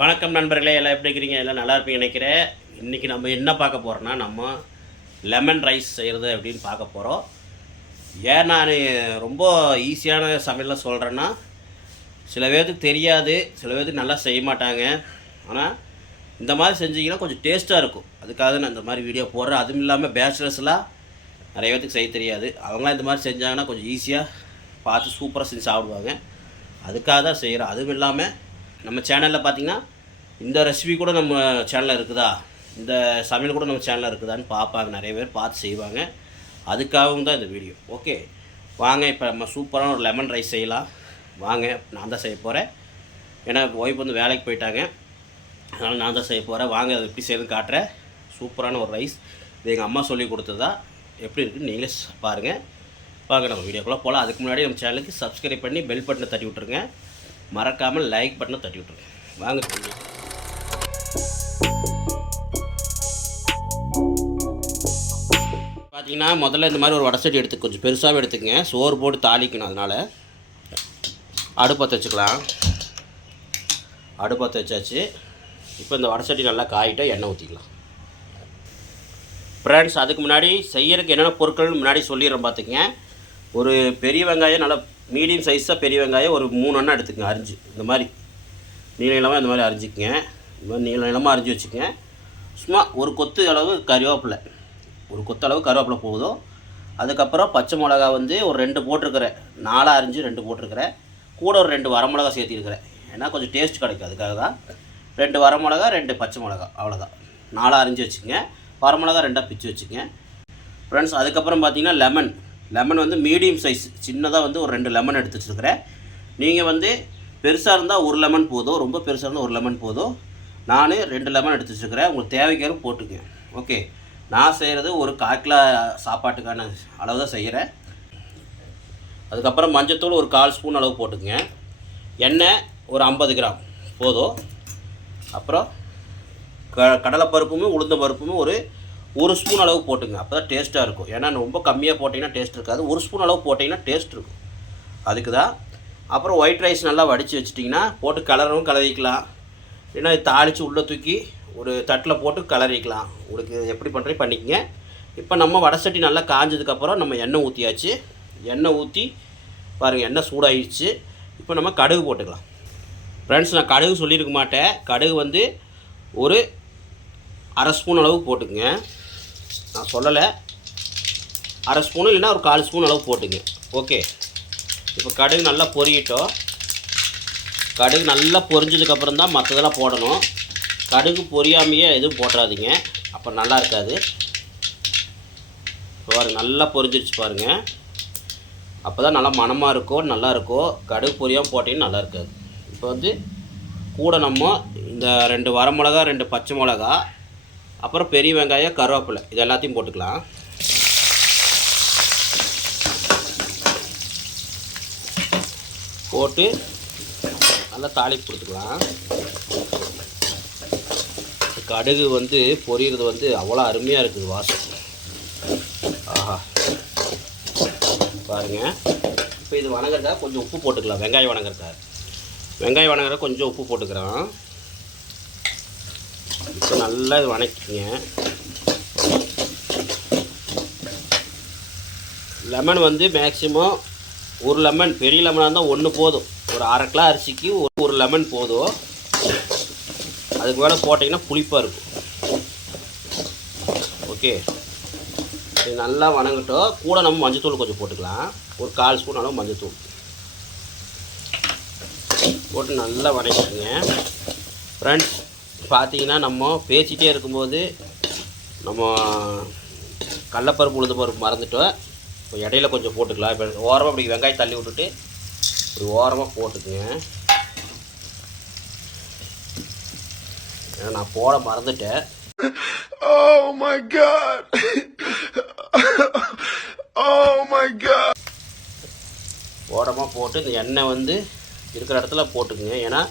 வணக்கம் நண்பர்களே, எல்லாம் எப்படி இருக்கிறீங்க? எல்லாம் நல்லா இருப்பீங்க நினைக்கிறேன். இன்றைக்கி நம்ம என்ன பார்க்க போகிறோன்னா, நம்ம லெமன் ரைஸ் செய்கிறது அப்படின்னு பார்க்க போகிறோம். ஏன் நான் ரொம்ப ஈஸியான சமையலில் சொல்கிறேன்னா, சில பேருக்கு தெரியாது, சில பேருக்கு நல்லா செய்ய மாட்டாங்க. ஆனால் இந்த மாதிரி செஞ்சிங்கன்னா கொஞ்சம் டேஸ்ட்டாக இருக்கும். அதுக்காக நான் இந்த மாதிரி வீடியோ போடுறேன். அதுவும் இல்லாமல் பேச்சுலர்ஸ்லாம் நிறைய பேருக்கு செய்ய தெரியாது. அவங்களாம் இந்த மாதிரி செஞ்சாங்கன்னா கொஞ்சம் ஈஸியாக பார்த்து சூப்பராக செஞ்சு சாப்பிடுவாங்க. அதுக்காக தான் செய்கிறோம். அதுவும் இல்லாமல் நம்ம சேனலில் பார்த்திங்கன்னா இந்த ரெசிபி கூட நம்ம சேனலில் இருக்குதா, இந்த சமையல் கூட நம்ம சேனலில் இருக்குதான்னு பார்ப்பாங்க, நிறைய பேர் பார்த்து செய்வாங்க. அதுக்காகவும் தான் இந்த வீடியோ. ஓகே, வாங்க இப்போ நம்ம சூப்பரான ஒரு லெமன் ரைஸ் செய்யலாம். வாங்க, நான் தான் செய்ய போகிறேன். ஏன்னா ஒய்ஃப் வந்து வேலைக்கு போயிட்டாங்க, அதனால் நான் தான் செய்ய போகிறேன். வாங்க, அதை எப்படி செய்யணும்னு காட்டுறேன். சூப்பரான ஒரு ரைஸ். இது எங்கள் அம்மா சொல்லி கொடுத்ததா. எப்படி இருக்குன்னு நீங்களே பாருங்கள். வாங்க நம்ம வீடியோக்குள்ளே போகலாம். அதுக்கு முன்னாடி நம்ம சேனலுக்கு சப்ஸ்கிரைப் பண்ணி பெல் பட்டனை தட்டி விட்ருங்க. மறக்காமல் லைக் பட்டனை தட்டி விட்ருங்க. வாங்க. பார்த்தீங்கன்னா முதல்ல இந்த மாதிரி ஒரு வடசட்டி எடுத்து கொஞ்சம் பெருசாகவே எடுத்துக்கங்க. சோறு போட்டு தாளிக்கணும், அதனால் அடுப்பத்தை வச்சுக்கலாம். அடுப்பத்தை வச்சாச்சு. இப்போ இந்த வடசட்டி நல்லா காயிட்ட எண்ணெய் ஊற்றிக்கலாம். ஃப்ரெண்ட்ஸ், அதுக்கு முன்னாடி செய்யறதுக்கு என்னென்ன பொருட்கள் முன்னாடி சொல்லிடுறேன் பார்த்துக்கங்க. ஒரு பெரிய வெங்காயம், நல்லா மீடியம் சைஸாக பெரிய வெங்காயம் ஒரு 3 எண்ணெய் எடுத்துக்கங்க. அரிஞ்சு இந்த மாதிரி நீளமாக இந்த மாதிரி அரிஞ்சிக்கங்க. இந்த மாதிரி நீளமாக அரிஞ்சு வச்சுக்கங்க. சும்மா ஒரு கொத்து அளவு கருவேப்பிலை, ஒரு கொத்து அளவு கருவேப்பிலை போதும். அதுக்கப்புறம் பச்சை மிளகா வந்து ஒரு 2 போட்டிருக்கிறேன். 4 அரிஞ்சு 2 போட்டிருக்கிறேன். கூட ஒரு 2 வரமிளகா சேர்த்திருக்கிறேன். ஏன்னா கொஞ்சம் டேஸ்ட் கிடைக்கும், அதுக்காக தான். 2 வரமிளகா, 2 பச்சை மிளகா, அவ்வளோதான். 4 அரிஞ்சு வச்சுக்கங்க. வரமிளகா 2 பிச்சு வச்சுக்கங்க ஃப்ரெண்ட்ஸ். அதுக்கப்புறம் பார்த்தீங்கன்னா லெமன் வந்து மீடியம் சைஸ் சின்னதாக வந்து ஒரு 2 லெமன் எடுத்து வச்சுருக்கிறேன். நீங்கள் வந்து பெருசாக இருந்தால் 1 லெமன் போதும், ரொம்ப பெருசாக இருந்தால் 1 லெமன் போதும். நான் 2 லெமன் எடுத்து வச்சுருக்கிறேன். உங்களுக்கு தேவைக்கேற்ப போட்டுக்கங்க. ஓகே, நான் செய்கிறது ஒரு 1/4 கிலோ சாப்பாட்டுக்கான அளவு தான் செய்கிறேன். அதுக்கப்புறம் மஞ்சத்தூள் ஒரு 1/4 ஸ்பூன் அளவு போட்டுக்கங்க. எண்ணெய் ஒரு 50 கிராம் போதும். அப்புறம் கடலைப்பருப்புமே உளுந்த பருப்புமே ஒரு 1 ஸ்பூன் அளவு போட்டுங்க. அப்போ தான் டேஸ்ட்டாக இருக்கும். ஏன்னா ரொம்ப கம்மியாக போட்டிங்கன்னா டேஸ்ட் இருக்காது. 1 ஸ்பூன் அளவு போட்டிங்கன்னா டேஸ்ட் இருக்கும், அதுக்கு தான். அப்புறம் ஒயிட் ரைஸ் நல்லா வடித்து வச்சிட்டிங்கன்னா போட்டு கலரிக்கலாம். இல்லைன்னா தாளித்து உள்ளே தூக்கி ஒரு தட்டில் போட்டு கலரிக்கலாம். உங்களுக்கு எப்படி பண்ணுறீங்க பண்ணிக்கங்க. இப்போ நம்ம வடசட்டி நல்லா காஞ்சதுக்கப்புறம் நம்ம எண்ணெய் ஊற்றியாச்சு. எண்ணெய் ஊற்றி பாருங்கள், எண்ணெய் சூடாகிடுச்சு. இப்போ நம்ம கடுகு போட்டுக்கலாம். ஃப்ரெண்ட்ஸ், நான் கடுகு சொல்லியிருக்க மாட்டேன். கடுகு வந்து ஒரு 1/2 ஸ்பூன் அளவு போட்டுக்குங்க. நான் சொல்லலை, 1/2 ஸ்பூனு இல்லைன்னா ஒரு 1/4 ஸ்பூன் அளவு போட்டுங்க. ஓகே, இப்போ கடுகு நல்லா பொரியட்டும். கடுகு நல்லா பொரிஞ்சதுக்கப்புறம் தான் மற்றதெல்லாம் போடணும். கடுகு பொரியாமையே எதுவும் போட்டுறாதீங்க, அப்போ நல்லா இருக்காது. பாருங்கள், நல்லா பொரிஞ்சிருச்சு பாருங்கள். அப்போ தான் நல்லா மணமாக இருக்கும், நல்லாயிருக்கும். கடுகு பொரியாமல் போட்டிங்கன்னா நல்லா இருக்காது. இப்போ வந்து கூட நம்ம இந்த 2 வரமிளகா, 2 பச்சை மிளகா, அப்புறம் பெரிய வெங்காயம், கருவேப்பிலை, இது எல்லாத்தையும் போட்டுக்கலாம். போட்டு நல்லா தாளிப்பு கொடுத்துக்கலாம். கடுகு வந்து பொரியிறது வந்து அவ்வளோ அருமையாக இருக்குது வாசம். ஆஹா, பாருங்கள். இப்போ இது வணங்குறதுக்காக கொஞ்சம் உப்பு போட்டுக்கலாம். வெங்காயம் வணங்குறதுக்காக கொஞ்சம் உப்பு போட்டுக்கிறோம். இப்போ நல்லா இது வணக்கிங்க. லெமன் வந்து மேக்ஸிமம் ஒரு லெமன், பெரிய லெமனாக இருந்தால் 1 போதும். ஒரு 1/2 கிலோ அரிசிக்கு ஒரு லெமன் போதும். அதுக்கு மேலே போட்டிங்கன்னா புளிப்பாக இருக்கும். ஓகே, இது நல்லா வணங்கட்டும். கூட நம்ம மஞ்சத்தூள் கொஞ்சம் போட்டுக்கலாம். ஒரு 1/4 ஸ்பூன் அளவு மஞ்சத்தூள் போட்டு நல்லா வணக்கிங்க. ஃப்ரெண்ட்ஸ், பார்த்தீங்கன்னா நம்ம பேசிகிட்டே இருக்கும்போது நம்ம கடலைப்பருப்பு உளுந்த பருப்பு மறந்துட்டோம். இப்போ இடையில கொஞ்சம் போட்டுக்கலாம். இப்போ ஓரமாக அப்படி வெங்காயம் தள்ளி விட்டுட்டு இப்படி ஓரமாக போட்டுக்குங்க. ஏன்னா நான் போட மறந்துட்டேன். Oh my God. Oh my God. ஓரமாக போட்டு இந்த எண்ணெய் வந்து இருக்கிற இடத்துல போட்டுக்குங்க. ஏன்னா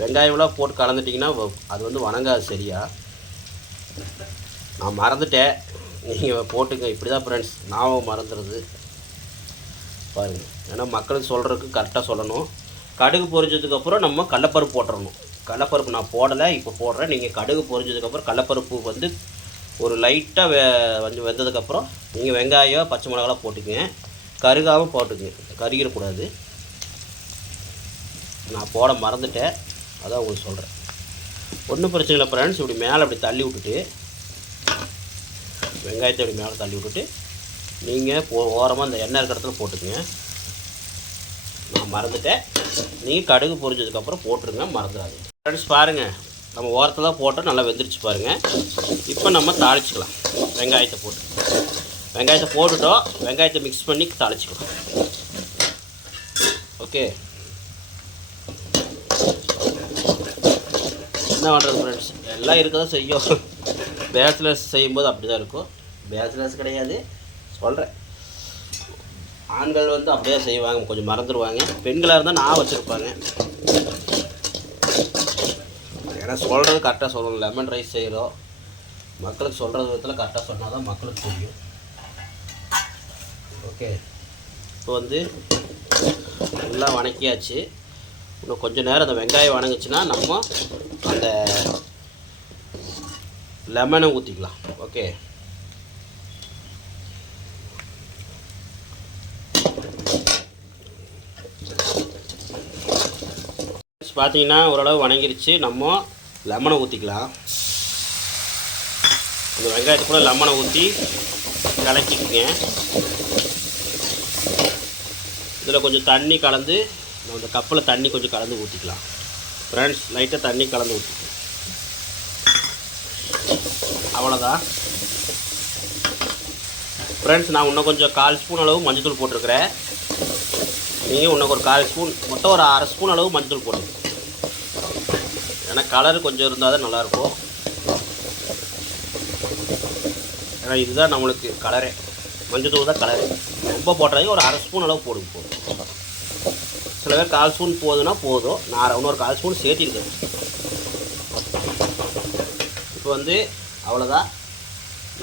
வெங்காயம்லாம் போட்டு கலந்துட்டிங்கன்னா அது வந்து வணங்காது சரியா. நான் மறந்துட்டேன், நீங்கள் போட்டுங்க. இப்படி தான் ஃப்ரெண்ட்ஸ், நான் மறந்துடுறது பாருங்கள். ஏன்னா மக்களுக்கு சொல்கிறதுக்கு கரெக்டாக சொல்லணும். கடுகு பொரிஞ்சதுக்கப்புறம் நம்ம கடலைப்பருப்பு போட்டுறணும். கடலைப்பருப்பு நான் போடலை, இப்போ போடுறேன். நீங்கள் கடுகு பொரிஞ்சதுக்கப்புறம் கடலைப்பருப்பு வந்து ஒரு லைட்டாக வந்து வெந்ததுக்கப்புறம் நீங்கள் வெங்காயம் பச்சை மிளகாலாம் போட்டுக்குங்க. கருகாமல் போட்டுக்குங்க, கருகிடக்கூடாது. நான் போட மறந்துட்டேன், அதான் உங்களுக்கு சொல்கிறேன். ஒன்றும் பிரச்சனை இல்லை ஃப்ரெண்ட்ஸ். இப்படி மேலே அப்படி தள்ளி விட்டுட்டு, வெங்காயத்தை இப்படி மேலே தள்ளி விட்டுட்டு நீங்கள் ஓரமாக அந்த எண்ணெய் இருக்கிற இடத்துல போட்டுக்குங்க. நான் மறந்துட்டேன், நீங்கள் கடுகு பொரிஞ்சதுக்கப்புறம் போட்டுருங்க, மறந்துடாதீங்க ஃப்ரெண்ட்ஸ். பாருங்கள், நம்ம ஓரத்தில் தான் போட்டு நல்லா வெந்துருச்சு பாருங்கள். இப்போ நம்ம தாளிச்சிக்கலாம். வெங்காயத்தை போட்டுட்டோம், வெங்காயத்தை மிக்ஸ் பண்ணி தாளிச்சிக்கலாம். ஓகே, என்ன பண்ணுறது ஃப்ரெண்ட்ஸ், எல்லாம் இருக்க தான் செய்யும். பேச்சுலர்ஸ் செய்யும்போது அப்படி தான் இருக்கும். பேச்சுலர்ஸ் கிடையாது சொல்கிறேன், ஆண்கள் வந்து அப்படியே செய்வாங்க, கொஞ்சம் மறந்துடுவாங்க. பெண்களாக இருந்தால் நான் வச்சுருப்பாங்க. ஏன்னா சொல்கிறது கரெக்டாக சொல்லணும். லெமன் ரைஸ் செய்கிறோம், மக்களுக்கு சொல்கிற விதத்தில் கரெக்டாக சொன்னால் தான் மக்களுக்கு புரியும். ஓகே, இப்போ வந்து நல்லா வணக்கியாச்சு. இன்னும் கொஞ்சம் நேரம் அந்த வெங்காயம் வணங்குச்சுன்னா நம்ம அந்த லெமனை ஊற்றிக்கலாம். ஓகே, பார்த்தீங்கன்னா ஓரளவு வணங்கிருச்சு. நம்ம லெமனை ஊற்றிக்கலாம். அந்த வெங்காயத்துக்குள்ள லெமனை ஊற்றி கலக்கிக்குங்க. இதில் கொஞ்சம் தண்ணி கலந்து, அந்த கப்பில் தண்ணி கொஞ்சம் கலந்து ஊற்றிக்கலாம் ஃப்ரெண்ட்ஸ். லைட்டாக தண்ணி கலந்து ஊற்றிக்கலாம். அவ்வளோதான் ஃப்ரெண்ட்ஸ். நான் இன்னும் கொஞ்சம் 1/4 ஸ்பூன் அளவு மஞ்சள் போட்டிருக்கிறேன். நீங்கள் இன்னும் ஒரு 1/4 ஸ்பூன், மொத்தம் ஒரு 1/2 ஸ்பூன் அளவு மஞ்சள் போடுங்க. ஏன்னா கலர் கொஞ்சம் இருந்தால் தான் நல்லாயிருக்கும். ஏன்னா இதுதான் நம்மளுக்கு கலரே, மஞ்சள் தூள் தான் கலரு. ரொம்ப போடுறதுக்கு ஒரு 1/2 ஸ்பூன் அளவு போடுங்க போதும். சில பேர் 1/4 ஸ்பூன் போதுன்னா போதும், நான் இன்னொரு 1/4 ஸ்பூன் சேர்த்திருக்கேன். இப்போ வந்து அவ்வளோதான்.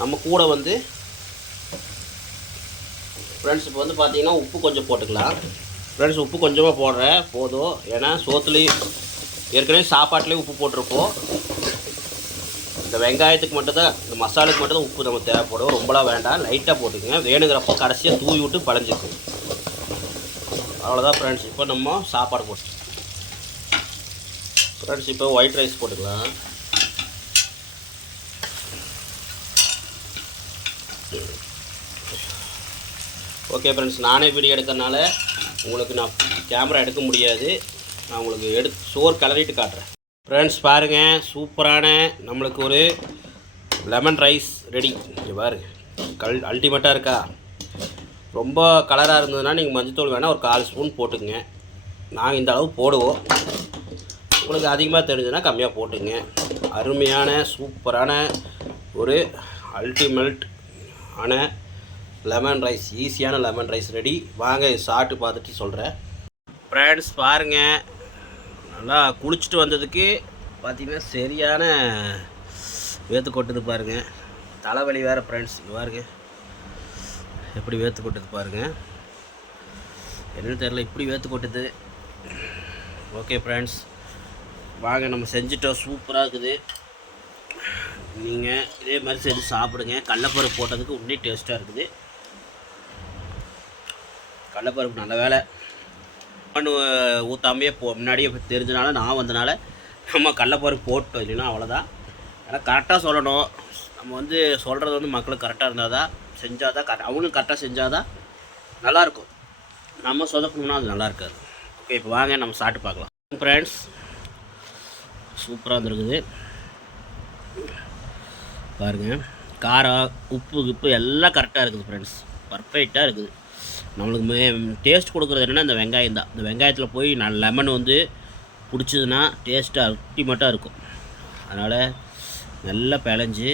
நம்ம கூட வந்து ஃப்ரெண்ட்ஸ் இப்போ வந்து பார்த்தீங்கன்னா உப்பு கொஞ்சம் போட்டுக்கலாம் ஃப்ரெண்ட்ஸ். உப்பு கொஞ்சமாக போடுறேன் போதும், ஏன்னா சோத்துலேயும் ஏற்கனவே சாப்பாட்டிலே உப்பு போட்டிருப்போம். இந்த வெங்காயத்துக்கு மட்டும்தான், இந்த மசாலுக்கு மட்டும்தான் உப்பு நம்ம தேவைப்படும். ரொம்பலாம் வேண்டாம், லைட்டாக போட்டுக்கோங்க. வேணுங்கிறப்போ கடைசியாக தூவி விட்டு பழஞ்சிக்கும். அவ்வளோதான் ஃப்ரெண்ட்ஸ். இப்போ நம்ம சாப்பாடு போட்டு ஃப்ரெண்ட்ஸ், இப்போ ஒயிட் ரைஸ் போட்டுக்கலாம். ஓகே ஃப்ரெண்ட்ஸ், நானே வீடியோ எடுக்கிறதுனால உங்களுக்கு நான் கேமரா எடுக்க முடியாது. நான் உங்களுக்கு சோறு கிளறிட்டு காட்டுறேன் ஃப்ரெண்ட்ஸ். பாருங்கள், சூப்பரான நம்மளுக்கு ஒரு லெமன் ரைஸ் ரெடி. இங்கே பாருங்கள், அல்டிமேட்டாக இருக்கா? ரொம்ப கலராக இருந்ததுன்னா நீங்கள் மஞ்சத்தூள் வேணால் ஒரு 1/4 ஸ்பூன் போட்டுக்குங்க. நாங்கள் இந்த அளவு போடுவோம். உங்களுக்கு அதிகமாக தெரிஞ்சுன்னா கம்மியாக போட்டுங்க. அருமையான சூப்பரான ஒரு அல்டிமேட் ஆன லெமன் ரைஸ், ஈஸியான லெமன் ரைஸ் ரெடி. வாங்க சாப்பிட்டு பார்த்துட்டு சொல்கிறேன் ஃப்ரெண்ட்ஸ். பாருங்கள், நல்லா குளிச்சுட்டு வந்ததுக்கு பார்த்திங்கன்னா சரியான வேத்து கொட்டுது பாருங்கள். தலைவலி வேறு ஃப்ரெண்ட்ஸ். பாருங்க எப்படி வேத்து கொட்டுது பாருங்கள். என்னன்னு தெரில, இப்படி வேத்து கொட்டுது. ஓகே ஃப்ரெண்ட்ஸ், வாங்க நம்ம செஞ்சுட்டோம். சூப்பராக இருக்குது. நீங்கள் இதே மாதிரி செஞ்சு சாப்பிடுங்க. கடலைப்பருப்பு போட்டதுக்கு உடனே டேஸ்ட்டாக இருக்குது. கடலைப்பருப்பு நல்ல வேலை மண் ஊற்றாமையே முன்னாடியே தெரிஞ்சனால நான் வந்தனால நம்ம கடலைப்பருப்பு போட்டோம். இல்லைன்னா அவ்வளோதான். ஏன்னா கரெக்டாக சொல்லணும். நம்ம வந்து சொல்கிறது வந்து மக்களுக்கு கரெக்டாக இருந்தால் தான், செஞ்சால் தான் கரெக்டாக, அவங்களும் கரெக்டாக செஞ்சால் தான் நல்லாயிருக்கும். நம்ம சொதப்பணும்னா அது நல்லா இருக்காது. ஓகே, இப்போ வாங்க நம்ம சாப்பிட்டு பார்க்கலாம் ஃப்ரெண்ட்ஸ். சூப்பராக வந்துருக்குது பாருங்கள். காரம், உப்பு எல்லாம் கரெக்டாக இருக்குது ஃப்ரெண்ட்ஸ். பர்ஃபெக்டாக இருக்குது. நம்மளுக்கு டேஸ்ட் கொடுக்குறது என்னென்னா இந்த வெங்காயம் தான். இந்த வெங்காயத்தில் போய் நான் லெமன் வந்து பிடிச்சதுன்னா டேஸ்ட்டாக அல்டிமேட்டாக இருக்கும். அதனால் நல்லா பிழைஞ்சி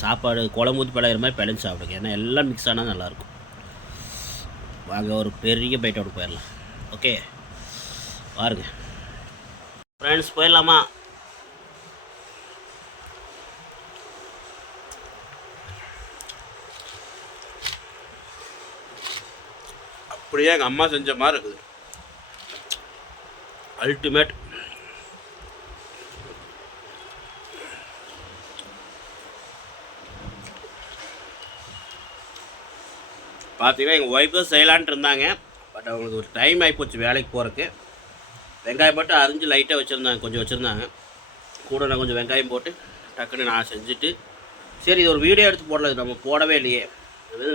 சாப்பாடு குழம்பு ஊற்றி பிழைகிற மாதிரி பிழைஞ்சி சாப்பிடுங்க. ஏன்னா எல்லாம் மிக்ஸ் ஆனால் நல்லாயிருக்கும். வாங்க ஒரு பெரிய பைட்டோடு போயிடலாம். ஓகே பாருங்க ஃப்ரெண்ட்ஸ், போயிடலாமா? அப்படியே எங்கள் அம்மா செஞ்ச மாதிரி இருக்குது. அல்டிமேட். பார்த்தீங்கன்னா எங்கள் ஒய்ஃப் தான் செய்யலான்ட்டு இருந்தாங்க. பட் அவங்களுக்கு ஒரு டைம் ஆகிப்போச்சு வேலைக்கு போகிறதுக்கு. வெங்காயம் மட்டும் அரிஞ்சு லைட்டாக வச்சுருந்தாங்க, கொஞ்சம் வச்சுருந்தாங்க. கூட நான் கொஞ்சம் வெங்காயம் போட்டு டக்குன்னு நான் செஞ்சுட்டு, சரி இது ஒரு வீடியோ எடுத்து போடல, இது நம்ம போடவே இல்லையே, அது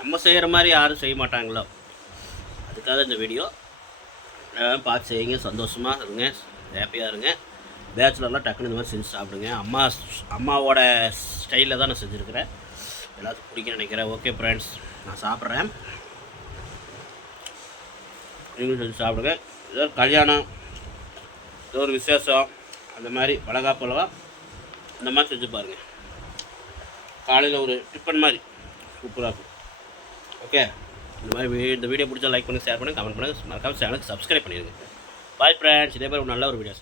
நம்ம செய்கிற மாதிரி யாரும் செய்ய மாட்டாங்களோ, அதுக்காக இந்த வீடியோ. பார்த்து செய்யுங்க, சந்தோஷமாக இருங்க, ஹாப்பியாக இருங்க. பேச்சுலர்லாம் டக்குன்னு இந்த மாதிரி செஞ்சு சாப்பிடுங்க. அம்மாவோட ஸ்டைலில் தான் நான் செஞ்சுருக்கிறேன். எல்லாத்துக்கும் பிடிக்குன்னு நினைக்கிறேன். ஓகே ஃப்ரெண்ட்ஸ், நான் சாப்பிட்றேன், நீங்களும் செஞ்சு சாப்பிடுங்க. ஏதோ கல்யாணம், ஏதோ ஒரு விசேஷம், அந்த மாதிரி வளகாப்பழவா இந்த மாதிரி செஞ்சு பாருங்கள். காலையில் ஒரு டிஃபன் மாதிரி சூப்பராக இருக்கும். ஓகே, இந்த வீடியோ பிடிச்சா லைக் பண்ணுங்கள், ஷேர் பண்ணுங்கள், கமெண்ட் பண்ணுங்கள், மறக்காமல் சேனலுக்கு சப்ஸ்கிரைப் பண்ணிடுங்க. பாய் ஃப்ரெண்ட்ஸ், இதே மாதிரி ஒரு நல்ல ஒரு வீடியோ.